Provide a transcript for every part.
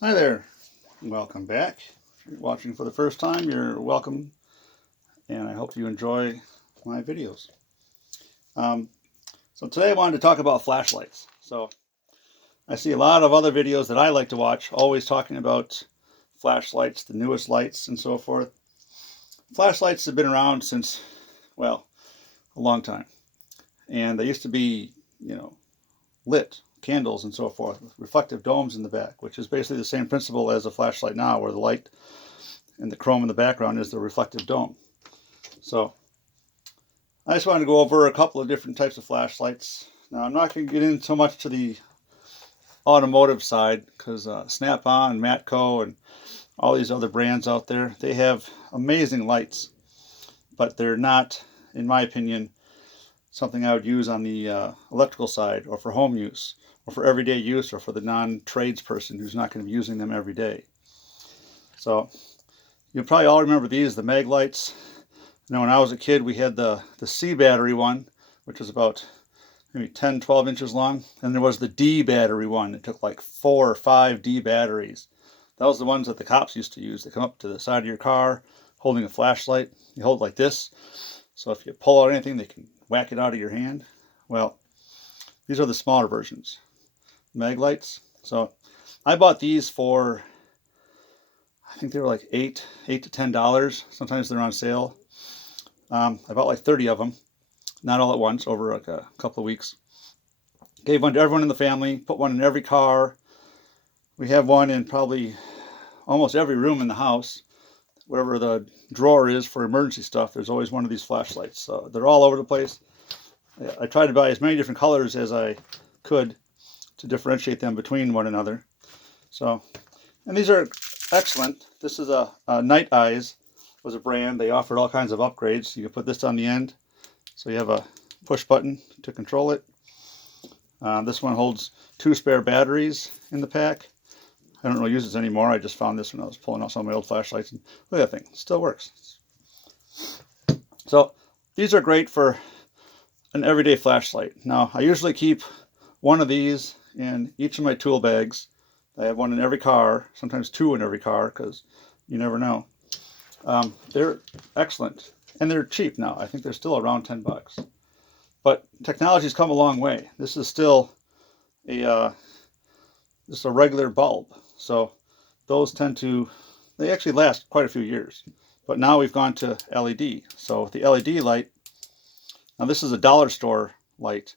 Hi there, welcome back. If you're watching for the first time, you're welcome, and I hope you enjoy my videos. Um, so today I wanted to talk about flashlights. So I see a lot of other videos that I like to watch, always talking about flashlights, the newest lights, and so forth. Flashlights have been around since, well, a long time, and they used to be, lit candles and so forth with reflective domes in the back, which is basically the same principle as a flashlight now, where the light and the chrome in the background is the reflective dome. So I just wanted to go over a couple of different types of flashlights. Now I'm not going to get into so much to the automotive side because Snap-on, Matco, and all these other brands out there, they have amazing lights, but they're not, in my opinion, something I would use on the electrical side or for home use or for everyday use or for the non-trades person who's not going to be using them every day. So you probably all remember these, the mag lights. When I was a kid, we had the C battery one, which was about maybe 10, 12 inches long. And there was the D battery one. It took like 4 or 5 D batteries. That was the ones that the cops used to use. They come up to the side of your car holding a flashlight. You hold it like this. So if you pull out anything, they can whack it out of your hand. Well, these are the smaller versions, mag lights. So I bought these for, I think they were like $8 to $10. Sometimes they're on sale. I bought like 30 of them, not all at once, over like a couple of weeks. Gave one to everyone in the family, put one in every car. We have one in probably almost every room in the house. Wherever the drawer is for emergency stuff, there's always one of these flashlights. So they're all over the place. I tried to buy as many different colors as I could to differentiate them between one another. So, and these are excellent. This is a Night Eyes was a brand. They offered all kinds of upgrades. You can put this on the end, so you have a push button to control it. This one holds 2 spare batteries in the pack. I don't really use this anymore. I just found this when I was pulling out some of my old flashlights. And look at that thing, it still works. So these are great for an everyday flashlight. Now I usually keep one of these in each of my tool bags. I have one in every car, sometimes 2 in every car, because you never know. They're excellent, and they're cheap now. I think they're still around $10. But technology's come a long way. This is still a just a regular bulb, so those they actually last quite a few years. But now we've gone to LED. So the LED light, now this is a dollar store light.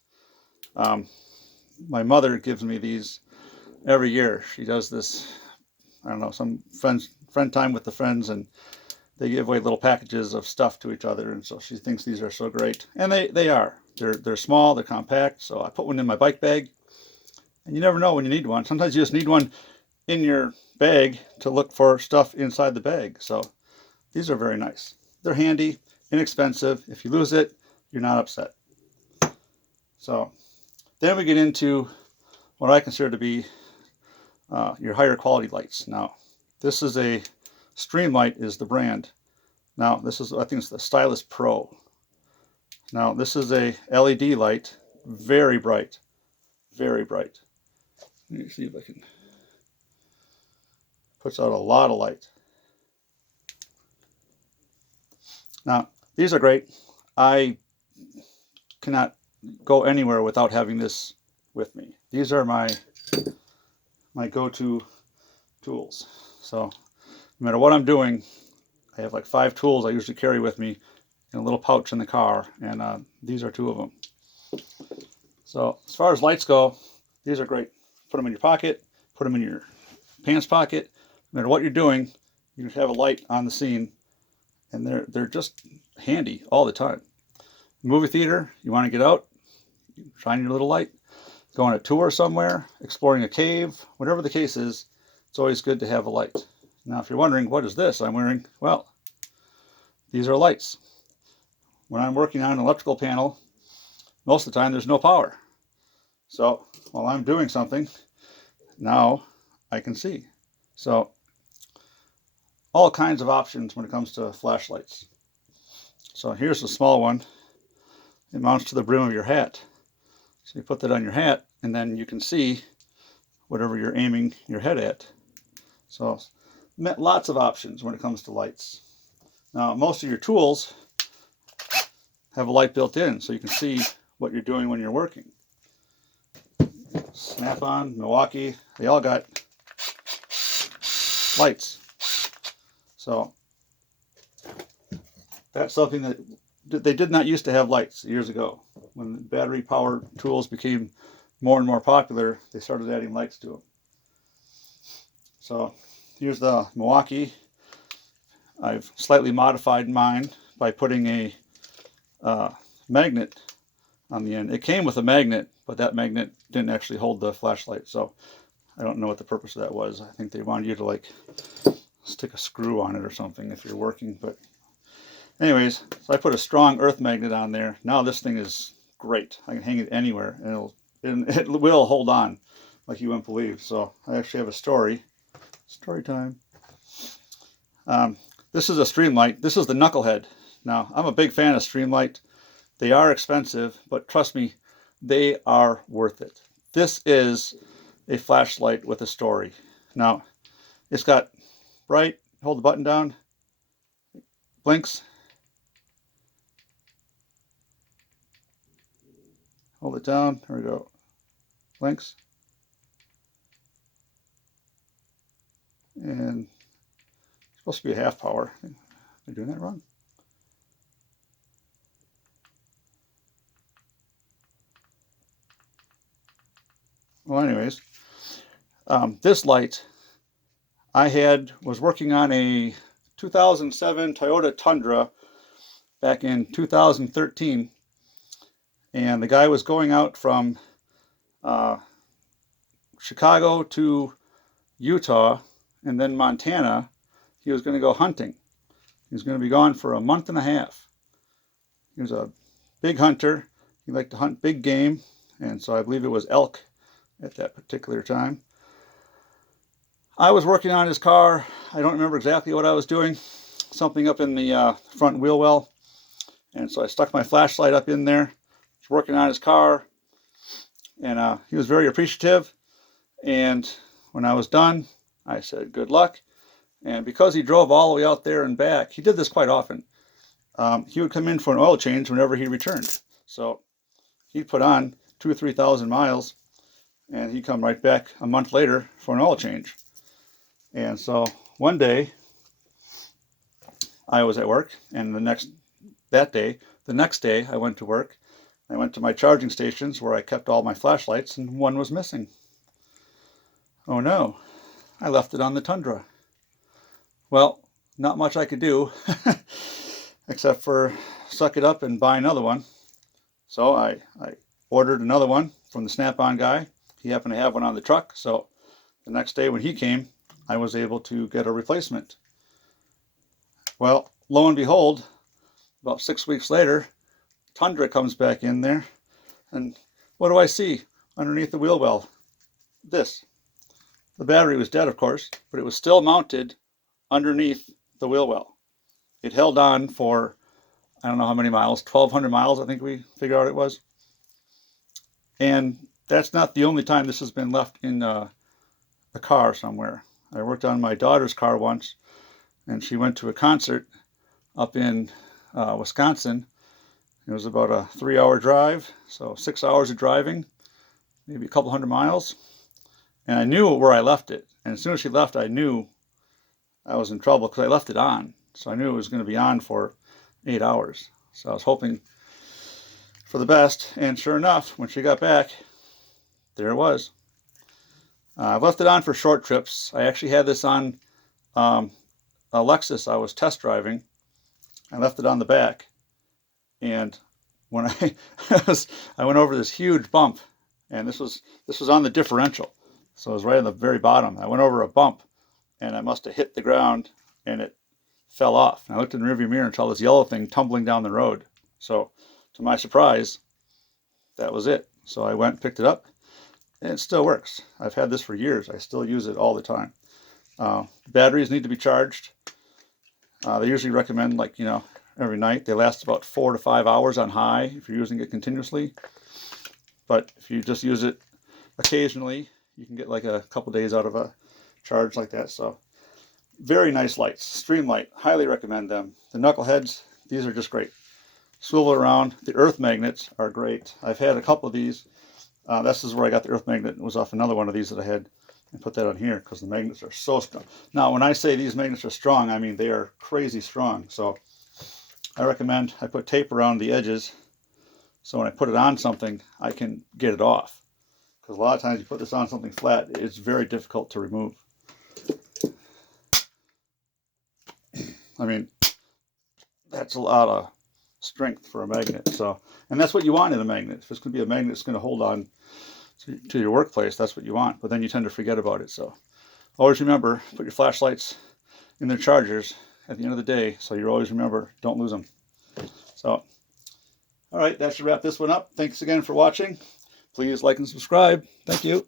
My mother gives me these every year. She does this, I don't know, some friend time with the friends, and they give away little packages of stuff to each other, and so she thinks these are so great. And they are. They're small, they're compact, so I put one in my bike bag, and you never know when you need one. Sometimes you just need one in your bag to look for stuff inside the bag. So these are very nice. They're handy, inexpensive. If you lose it, you're not upset. So then we get into what I consider to be your higher quality lights. Now, this is a Streamlight is the brand. Now, this is, I think it's the Stylus Pro. Now, this is a LED light, very bright, very bright. Let me see if I can, puts out a lot of light. Now, these are great. I cannot go anywhere without having this with me. These are my go-to tools. So no matter what I'm doing, I have like 5 tools I usually carry with me in a little pouch in the car, and these are 2 of them. So as far as lights go, these are great. Put them in your pocket, put them in your pants pocket. No matter what you're doing, you have a light on the scene, and they're just handy all the time. Movie theater, you want to get out, shine your little light. Go on a tour somewhere, exploring a cave, whatever the case is, it's always good to have a light. Now, if you're wondering, what is this I'm wearing? Well, these are lights. When I'm working on an electrical panel, most of the time there's no power. So while I'm doing something, now I can see. So all kinds of options when it comes to flashlights. So here's a small one. It mounts to the brim of your hat. So you put that on your hat, and then you can see whatever you're aiming your head at. So lots of options when it comes to lights. Now most of your tools have a light built in, so you can see what you're doing when you're working. Snap-on, Milwaukee, they all got lights. So that's something that they did not used to have lights years ago. When battery powered tools became more and more popular, they started adding lights to them. So here's the Milwaukee. I've slightly modified mine by putting a magnet on the end. It came with a magnet, but that magnet didn't actually hold the flashlight, so I don't know what the purpose of that was. I think they wanted you to like stick a screw on it or something if you're working. But anyways, so I put a strong earth magnet on there. Now this thing is great. I can hang it anywhere and it will hold on like you wouldn't believe. So I actually have a story time. This is a streamlight. This is the knucklehead. Now I'm a big fan of streamlight. They are expensive, but trust me, they are worth it. This is a flashlight with a story. Now, it's got bright, hold the button down, blinks, hold it down, there we go, blinks, and it's supposed to be a half power. Am I doing that wrong? Well, anyways, this light I was working on a 2007 Toyota Tundra back in 2013, and the guy was going out from Chicago to Utah and then Montana. He was going to go hunting. He was going to be gone for a month and a half. He was a big hunter. He liked to hunt big game, and so I believe it was elk at that particular time. I was working on his car. I don't remember exactly what I was doing. Something up in the front wheel well. And so I stuck my flashlight up in there. Was working on his car. And he was very appreciative. And when I was done, I said, good luck. And because he drove all the way out there and back, he did this quite often. He would come in for an oil change whenever he returned. So he'd put on 2,000 or 3,000 miles. And he'd come right back a month later for an oil change. And so one day I was at work, and the next day I went to work. I went to my charging stations where I kept all my flashlights, and one was missing. Oh no, I left it on the Tundra. Well, not much I could do except for suck it up and buy another one. So I ordered another one from the Snap-on guy. He happened to have one on the truck, so the next day when he came, I was able to get a replacement. Well, lo and behold, about 6 weeks later, Tundra comes back in there, and what do I see underneath the wheel well? This. The battery was dead, of course, but it was still mounted underneath the wheel well. It held on for, I don't know how many miles, 1,200 miles, I think we figured out it was. And that's not the only time this has been left in a car somewhere. I worked on my daughter's car once, and she went to a concert up in Wisconsin. It was about a 3-hour drive, so 6 hours of driving, maybe a couple hundred miles. And I knew where I left it. And as soon as she left, I knew I was in trouble because I left it on. So I knew it was going to be on for 8 hours. So I was hoping for the best. And sure enough, when she got back, there it was. I've left it on for short trips. I actually had this on a Lexus I was test driving. I left it on the back. And when I went over this huge bump, and this was on the differential. So it was right on the very bottom. I went over a bump, and I must have hit the ground, and it fell off. And I looked in the rearview mirror and saw this yellow thing tumbling down the road. So to my surprise, that was it. So I went and picked it up, and it still works. I've had this for years. I still use it all the time. Batteries need to be charged. They usually recommend, like, every night. They last about 4 to 5 hours on high if you're using it continuously. But if you just use it occasionally, you can get like a couple days out of a charge like that. So very nice lights. Streamlight, highly recommend them. The knuckleheads, these are just great. Swivel around. The earth magnets are great. I've had a couple of these. This is where I got the earth magnet. It was off another one of these that I had, and put that on here because the magnets are so strong. Now, when I say these magnets are strong, I mean they are crazy strong. So I recommend I put tape around the edges, so when I put it on something, I can get it off. Because a lot of times you put this on something flat, it's very difficult to remove. I mean, that's a lot of strength for a magnet. So, and that's what you want in a magnet. If it's going to be a magnet that's going to hold on to your workplace, that's what you want. But then you tend to forget about it. So always remember, put your flashlights in their chargers at the end of the day, so you always remember, don't lose them. So, all right, that should wrap this one up. Thanks again for watching. Please like and subscribe. Thank you.